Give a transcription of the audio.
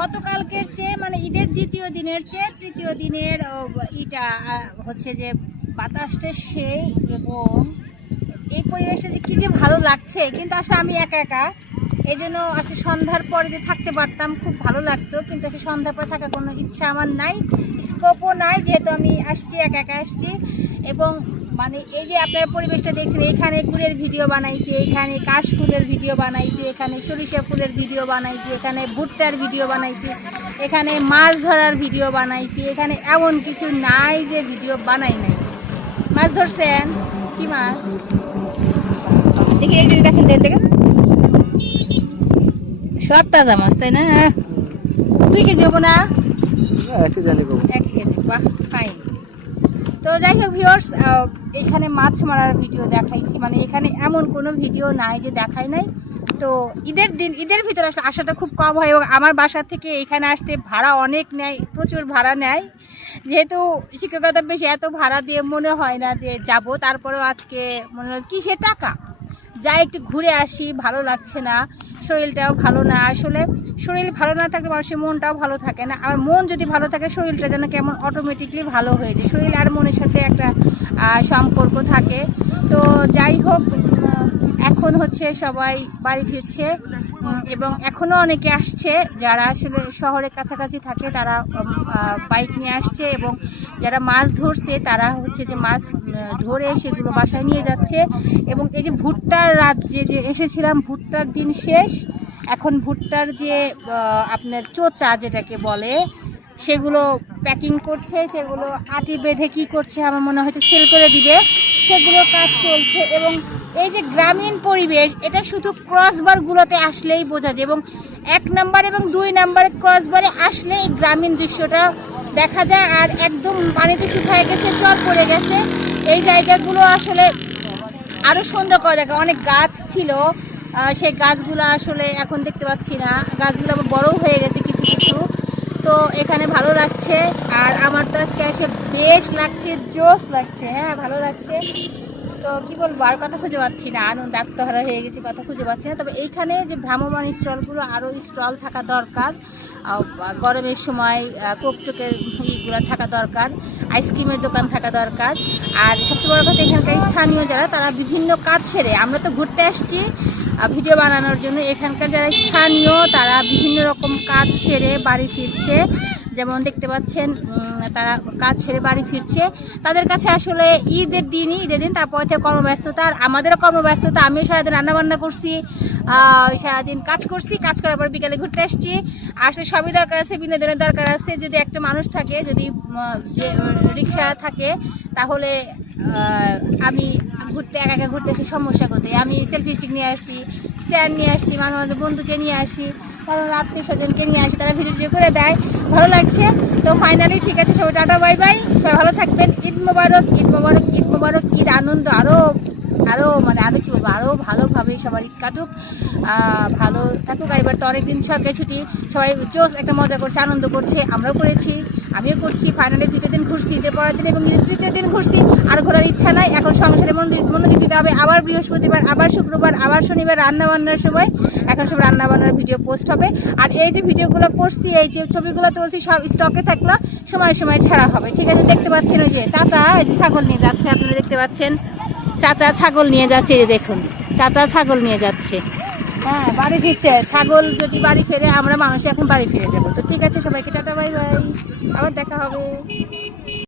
গতকালকের চেয়ে মানে ঈদের দ্বিতীয় দিনের চেয়ে তৃতীয় দিনের ইটা হচ্ছে যে বাতাসটা সেই এবং এই পরিবেশটা যে কি যে ভালো লাগছে। কিন্তু আসলে আমি একা একা এই জন্য আসলে সন্ধ্যার পরে যে থাকতে পারতাম খুব ভালো লাগতো, কিন্তু আসলে সন্ধ্যার পরে থাকার কোনো ইচ্ছা আমার নাই স্কোপও নাই, যেহেতু আমি আসছি, একা একা আসছি এবং মানে এই যে আপনার পরিবেশটা দেখছেন এখানে ফুলের ভিডিও বানাইছি এখানে কাশ ফুলের ভিডিও বানাইছি এখানে সরিষা ফুলের ভিডিও বানাইছি এখানে ভুট্টার ভিডিও বানাইছি এখানে মাছ ধরার ভিডিও বানাইছি এখানে এমন কিছু নাই যে ভিডিও বানাই নাই। মাছ ধরছেন? কি মাছ? দেখি এই যে দেখেন দেখেন দেখেন। সব তাজা মাছ তাই না? দুই কেজি হব না? একটু এক কেজি বাহ ফাইন তো যাই হোক ভিউয়ার্স এখানে মাছ মারার ভিডিও দেখাইছি। মানে এখানে এমন কোনো ভিডিও নাই যে দেখাই নাই। তো ঈদের দিন, ঈদের ভিতরে আসলে আসাটা খুব কম হয় এবং আমার বাসা থেকে এখানে আসতে ভাড়া অনেক নেয়, প্রচুর ভাড়া নেয়। যেহেতু শিক্ষকতা বেশি, এত ভাড়া দিয়ে মনে হয় না যে যাব। তারপরেও আজকে মনে হয় কিসে টাকা? যাই একটু ঘুরে আসি, ভালো লাগছে না, শরীরটাও ভালো না। আসলে শরীর ভালো না থাকলে মানুষের মনটাও ভালো থাকে না। আর মন যদি ভালো থাকে, শরীরটা যেন কেমন অটোমেটিকলি ভালো হয়ে যায়। শরীর আর মনের সাথে একটা সম্পর্ক থাকে। তো যাই হোক এখন হচ্ছে সবাই বাড়ি ফিরছে। এবং এখনও অনেকে আসছে, যারা আসলে শহরের কাছাকাছি থাকে, তারা বাইক নিয়ে আসছে এবং যারা মাছ ধরছে, তারা হচ্ছে যে মাছ ধরে সেগুলো বাসায় নিয়ে যাচ্ছে এবং এই যে ভুট্টার রাজ্যে যে এসেছিলাম, ভুট্টার দিন শেষ। এখন ভুট্টার যে আপনার চোচা যেটাকে বলে, সেগুলো প্যাকিং করছে, সেগুলো আটি বেঁধে কি করছে আমার মনে হয়তো সেল করে দিবে। সেগুলো কাজ চলছে এবং এই যে গ্রামীণ পরিবেশ, এটা শুধু ক্রসবারগুলোতে আসলেই বোঝা যায় এবং এক নাম্বার এবং দুই নাম্বার ক্রসবারে আসলে এই গ্রামীণ দৃশ্যটা দেখা যায় আর একদম পানিতে শুকায় গেছে চর পড়ে গেছে। এই জায়গাগুলো আসলে আরও সুন্দর করা জায়গা অনেক গাছ ছিল সেই গাছগুলো আসলে এখন দেখতে পাচ্ছি না। গাছগুলো আবার বড়ও হয়ে গেছে কিছু কিছু। তো এখানে ভালো লাগছে আর আমার তো আজকে এসে বেশ লাগছে জোস লাগছে। হ্যাঁ ভালো লাগছে। তো কি বলব, আর কথা খুঁজে পাচ্ছি না। আনন্দ, আত্মহারা হয়ে গেছি, কথা খুঁজে পাচ্ছি না। তবে এইখানে যে ভ্রাম্যমান স্টলগুলো আরও স্টল থাকা দরকার। গরমের সময় কোকটোকের ইগুলো থাকা দরকার। আইসক্রিমের দোকান থাকা দরকার। আর সবচেয়ে বড় কথা, এখানকার স্থানীয় যারা, তারা বিভিন্ন কাজ ছেড়ে আমরা তো ঘুরতে আসছি ভিডিও বানানোর জন্য। এখানকার যারা স্থানীয়, তারা বিভিন্ন রকম কাজ সেরে বাড়ি ফিরছে। যেমন দেখতে পাচ্ছেন তারা কাজ ছেড়ে বাড়ি ফিরছে। তাদের কাছে আসলে ঈদের দিনই, ঈদের দিন, তারপর থেকে কর্মব্যস্ততা, আর আমাদেরও কর্মব্যস্ততা, আমিও সারাদিন রান্না বান্না করছি সারাদিন কাজ করছি, কাজ করার পর বিকালে ঘুরতে আসছি। আসলে সবই দরকার আছে, বিনোদনের দরকার আছে। যদি একটা মানুষ থাকে, যদি যে রিক্সা থাকে, তাহলে আমি ঘুরতে, একা একা ঘুরতে আসি সমস্যা কোথায়? আমি সেলফি স্টিক নিয়ে আসছি স্ট্যান্ড নিয়ে আসছি মাঝে মাঝে বন্ধুকে নিয়ে আসি। কারণ আত্মীয় স্বজনকে নিয়ে আসে, তারা ভিডিও করে দেয়। ভালো লাগছে। তো ফাইনালি ঠিক আছে, সবাই টাটা বাই বাই সবাই ভালো থাকবেন। ঈদ মোবারক ঈদ মোবারক ঈদ মোবারক, ঈদ আনন্দ আরও আরও মানে আরও কী বলব আরও ভালোভাবে সবার ঈদ কাটুক ভালো থাকুক। আর এবার তো অনেকদিন সরকারি ছুটি। সবাই জোস একটা মজা করছে, আনন্দ করছে। আমরাও করেছি। আমিও করছি ফাইনালি দুটো দিন ঘুরছি, ঈদের পরের দিন এবং তৃতীয় দিন ঘুরছি, আর ঘোরার ইচ্ছা নাই। এখন সংসারে মনোযোগ দিতে হবে। আবার বৃহস্পতিবার, আবার শুক্রবার, আবার শনিবার রান্না বান্নার সময়। এখন সব রান্না বান্নার ভিডিও পোস্ট হবে। আর এই যে ভিডিওগুলো করছি, এই যে ছবিগুলো তুলছি, সব স্টকে থাকল, সময় সময় ছাড়া হবে। ঠিক আছে, দেখতে পাচ্ছেন ওই যে চাচা ছাগল নিয়ে যাচ্ছে, আপনারা দেখতে পাচ্ছেন। চাচা ছাগল নিয়ে যাচ্ছে দেখুন, চাচা ছাগল নিয়ে যাচ্ছে। হ্যাঁ বাড়ি ফিরছে। ছাগল যদি বাড়ি ফেরে, আমরা মানুষ এখন বাড়ি ফিরে যাব। তো ঠিক আছে, সবাইকে টাটা, বাই বাই। আবার দেখা হবে।